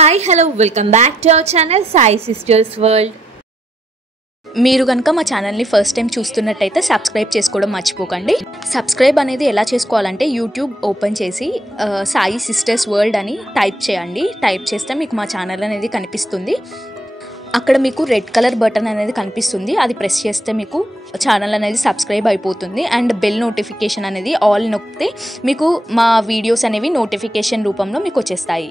Hi hello welcome back to our channel Sai sisters world. మీరు కనుక మా ఛానల్ని ఫస్ట్ టైం చూస్తున్నట్టయితే సబ్స్క్రైబ్ చేసుకోవడం మర్చిపోకండి. సబ్స్క్రైబ్ అనేది ఎలా చేసుకోవాలంటే యూట్యూబ్ ఓపెన్ చేసి సాయి సిస్టర్స్ వరల్డ్ అని టైప్ చేయండి. టైప్ చేస్తే మీకు మా ఛానల్ అనేది కనిపిస్తుంది. అక్కడ మీకు రెడ్ కలర్ బటన్ అనేది కనిపిస్తుంది. అది ప్రెస్ చేస్తే మీకు ఛానల్ అనేది సబ్స్క్రైబ్ అయిపోతుంది. అండ్ బెల్ నోటిఫికేషన్ అనేది ఆల్ నొక్కితే మీకు మా వీడియోస్ అనేవి నోటిఫికేషన్ రూపంలో మీకు వచ్చేస్తాయి.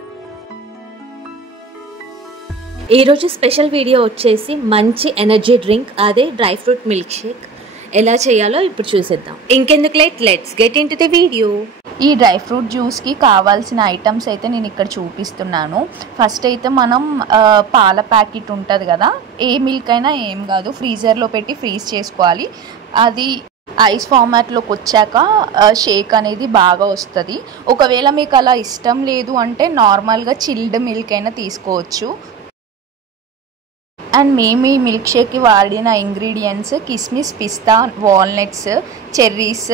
ఈరోజు స్పెషల్ వీడియో వచ్చేసి మంచి ఎనర్జీ డ్రింక్, అదే డ్రై ఫ్రూట్ మిల్క్ షేక్ ఎలా చేయాలో ఇప్పుడు చూసేద్దాం. ఇంకెందుకు late, let's get in to the video. ఈ డ్రై ఫ్రూట్ జ్యూస్కి కావాల్సిన ఐటమ్స్ అయితే నేను ఇక్కడ చూపిస్తున్నాను. ఫస్ట్ అయితే మనం పాల ప్యాకెట్ ఉంటుంది కదా, ఏ మిల్క్ అయినా ఏం కాదు, ఫ్రీజర్లో పెట్టి ఫ్రీజ్ చేసుకోవాలి. అది ఐస్ ఫార్మాట్లోకి వచ్చాక షేక్ అనేది బాగా వస్తుంది. ఒకవేళ మీకు అలా ఇష్టం లేదు అంటే నార్మల్గా చిల్డ్ మిల్క్ అయినా తీసుకోవచ్చు. అండ్ మేము ఈ మిల్క్ షేక్కి వాడిన ఇంగ్రీడియంట్స్ కిస్మిస్, పిస్తా, వాల్నట్స్, చెర్రీస్,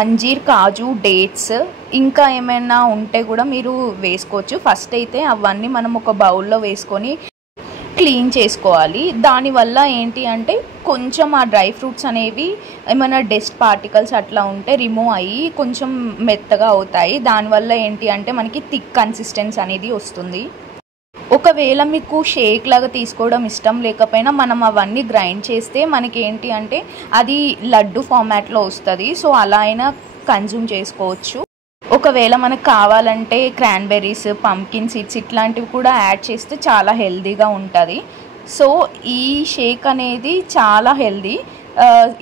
అంజీర్, కాజు, డేట్స్, ఇంకా ఏమైనా ఉంటే కూడా మీరు వేసుకోవచ్చు. ఫస్ట్ అయితే అవన్నీ మనం ఒక బౌల్లో వేసుకొని క్లీన్ చేసుకోవాలి. దానివల్ల ఏంటి అంటే కొంచెం ఆ డ్రై ఫ్రూట్స్ అనేవి ఏమైనా డస్ట్ పార్టికల్స్ అట్లా ఉంటే రిమూవ్ అయ్యి కొంచెం మెత్తగా అవుతాయి. దానివల్ల ఏంటి అంటే మనకి థిక్ కన్సిస్టెన్సీ అనేది వస్తుంది. ఒకవేళ మీకు షేక్ లాగా తీసుకోవడం ఇష్టం లేకపోయినా మనం అవన్నీ గ్రైండ్ చేస్తే మనకి ఏంటి అంటే అది లడ్డు ఫార్మాట్లో వస్తుంది. సో అలా అయినా కన్జ్యూమ్ చేసుకోవచ్చు. ఒకవేళ మనకు కావాలంటే క్రాన్బెర్రీస్, పంకిన్ సీడ్స్ ఇట్లాంటివి కూడా యాడ్ చేస్తే చాలా హెల్తీగా ఉంటుంది. సో ఈ షేక్ అనేది చాలా హెల్తీ.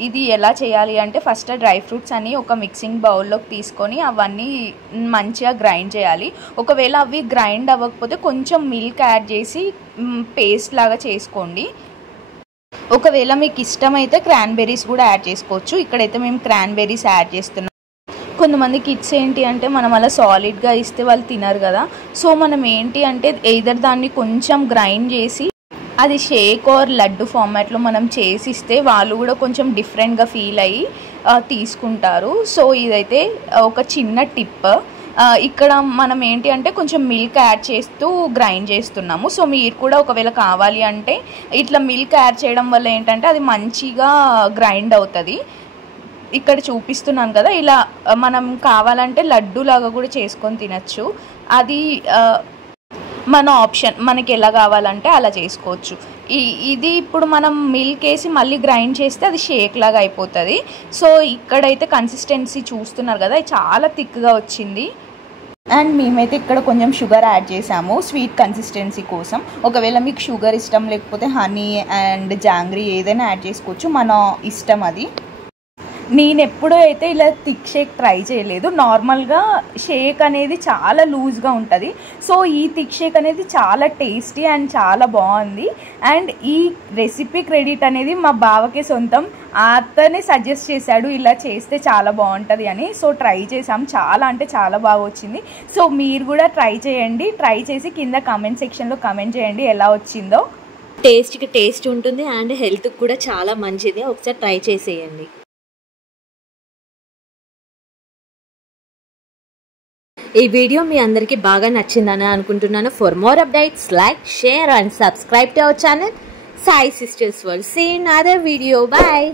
ఇది ఎలా చేయాలి అంటే ఫస్ట్ డ్రై ఫ్రూట్స్ అని ఒక మిక్సింగ్ బౌల్లోకి తీసుకొని అవన్నీ మంచిగా గ్రైండ్ చేయాలి. ఒకవేళ అవి గ్రైండ్ అవ్వకపోతే కొంచెం మిల్క్ యాడ్ చేసి పేస్ట్ లాగా చేసుకోండి. ఒకవేళ మీకు ఇష్టమైతే క్రాన్బెర్రీస్ కూడా యాడ్ చేసుకోవచ్చు. ఇక్కడైతే మేము క్రాన్బెర్రీస్ యాడ్ చేస్తున్నాం. కొంతమంది కిడ్స్ ఏంటి అంటే మనం అలా సాలిడ్గా ఇస్తే వాళ్ళు తినరు కదా. సో మనం ఏంటి అంటే ఎయిదర్ దాన్ని కొంచెం గ్రైండ్ చేసి అది షేక్ ఆర్ లడ్డు ఫార్మాట్లో మనం చేసిస్తే వాళ్ళు కూడా కొంచెం డిఫరెంట్గా ఫీల్ అయ్యి తీసుకుంటారు. సో ఇదైతే ఒక చిన్న టిప్. ఇక్కడ మనం ఏంటి అంటే కొంచెం మిల్క్ యాడ్ చేస్తూ గ్రైండ్ చేస్తున్నాము. సో మీరు కూడా ఒకవేళ కావాలి అంటే ఇట్లా మిల్క్ యాడ్ చేయడం వల్ల ఏంటంటే అది మంచిగా గ్రైండ్ అవుతుంది. ఇక్కడ చూపిస్తున్నాను కదా, ఇలా మనం కావాలంటే లడ్డు లాగా కూడా చేసుకొని తినచ్చు. అది మన ఆప్షన్, మనకి ఎలా కావాలంటే అలా చేసుకోవచ్చు. ఇది ఇప్పుడు మనం మిల్క్ వేసి మళ్ళీ గ్రైండ్ చేస్తే అది షేక్ లాగా అయిపోతుంది. సో ఇక్కడైతే కన్సిస్టెన్సీ చూస్తున్నారు కదా, చాలా థిక్గా వచ్చింది. అండ్ మేమైతే ఇక్కడ కొంచెం షుగర్ యాడ్ చేసాము స్వీట్ కన్సిస్టెన్సీ కోసం. ఒకవేళ మీకు షుగర్ ఇష్టం లేకపోతే హనీ అండ్ జాంగ్రీ ఏదైనా యాడ్ చేసుకోవచ్చు, మన ఇష్టం అది. నేను ఎప్పుడూ అయితే ఇలా థిక్ షేక్ ట్రై చేయలేదు. నార్మల్గా షేక్ అనేది చాలా లూజ్గా ఉంటుంది. సో ఈ థిక్ షేక్ అనేది చాలా టేస్టీ అండ్ చాలా బాగుంది. అండ్ ఈ రెసిపీ క్రెడిట్ అనేది మా బావకే సొంతం. అతనే సజెస్ట్ చేశాడు ఇలా చేస్తే చాలా బాగుంటుంది అని. సో ట్రై చేసాం, చాలా అంటే చాలా బాగా వచ్చింది. సో మీరు కూడా ట్రై చేయండి. ట్రై చేసి కింద కామెంట్ సెక్షన్లో కామెంట్ చేయండి ఎలా వచ్చిందో. టేస్ట్కి టేస్ట్ ఉంటుంది అండ్ హెల్త్కి కూడా చాలా మంచిది. ఒకసారి ట్రై చేసేయండి. ఈ వీడియో మీ అందరికీ బాగా నచ్చిందని అనుకుంటున్నాను. For more updates like, share and subscribe to our channel Sai sisters world. See in other video. Bye.